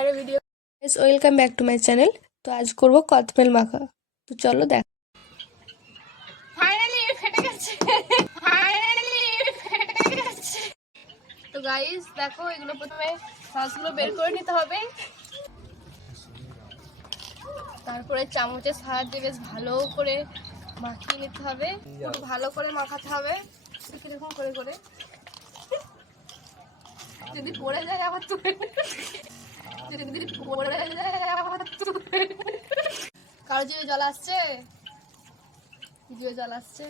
আরো video. Welcome back to my channel. তো আজ করব কদমেল মাখা। তো চলো দেখ। ফাইনালি ফেটে গেছে। তো গাইস দেখো, এগুলো প্রথমে সসগুলো বের করে নিতে হবে, তারপরে চামচের সাহায্যে বেশ ভালো করে মাখিয়ে নিতে হবে। পুরো ভালো করে মাখাতে হবে এরকম করে করে। যদি পড়ে যায় আবার তুলে, যদি পড়ে যায় আবার তুলে। কারো জিভে জল আসছে? জিভে জল আসছে?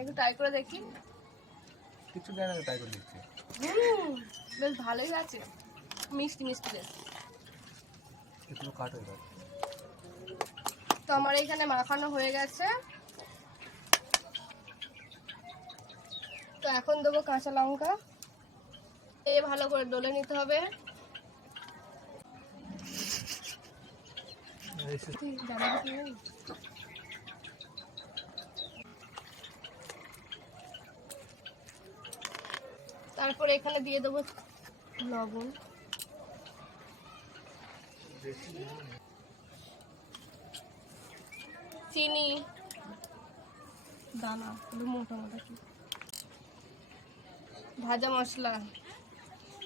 একটু ট্রাই করে দেখি। কিছু দেয় না, ট্রাই করে দেখছি। বেশ ভালোই আছে, মিষ্টি মিষ্টি বেশ। একটু কাট হয়ে গেছে। তো আমার এখানে মাখানো হয়ে গেছে। তো এখন দেবো কাঁচা লঙ্কা, ভালো করে ডলে নিতে হবে। তারপরে এখানে দিয়ে দেবো লবণ, চিনি দানা, মোটা মোটা, ভাজা মশলা,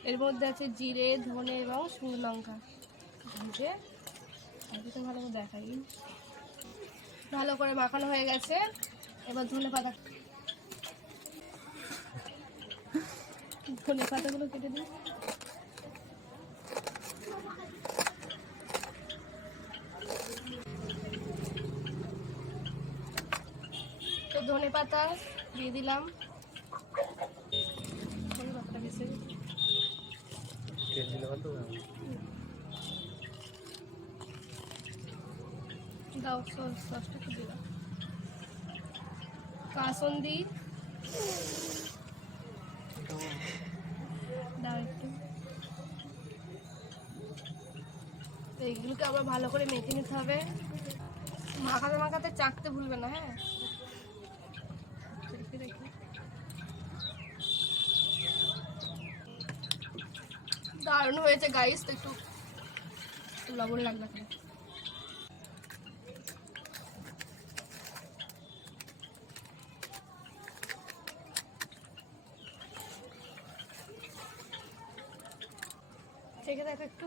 এর মধ্যে আছে জিরে, ধনে এবং শুকনো লঙ্কা ভেজে ভালো করে দেখাই। ভালো করে মাখানো হয়ে গেছে। এবার ধনে পাতাগুলো কেটে দিই। তো ধনে পাতা দিয়ে দিলাম। দাও সসটা একটু দিলাম। কাসুন্দি দাও একটু। এইগুলোকে আবার ভালো করে মেখে নিতে হবে। মাখাতে মাখাতে চাকতে ভুলবে না, হ্যাঁ। দারুণ হয়েছে গাইস। তো একটু লবণ লাগবে। চেখে দেখো একটু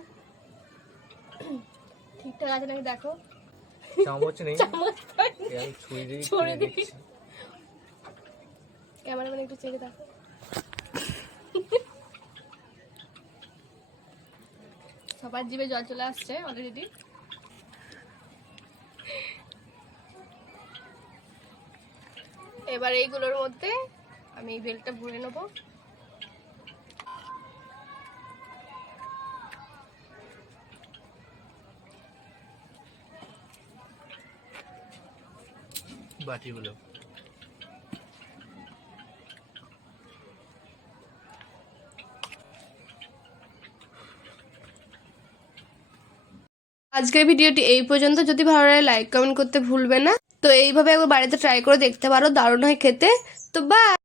ঠিকঠাক আছে নাকি দেখো। চামচ নেই, আমি ছুরি দিয়ে দিই। ক্যামেরাম্যান একটু চেখে দেখো। সবার জিভে জল চলে আসছে অলরেডি। এবার এইগুলোর মধ্যে আমি এই বেলটা ভরে নেবো। বাটিগুলো আজকের ভিডিওটি এই পর্যন্ত। যদি ভালো লাগে লাইক কমেন্ট করতে ভুলবে না। তো এইভাবে একবার বাড়িতে ট্রাই করে দেখতে পারো, দারুণ হয় খেতে। তো বাই।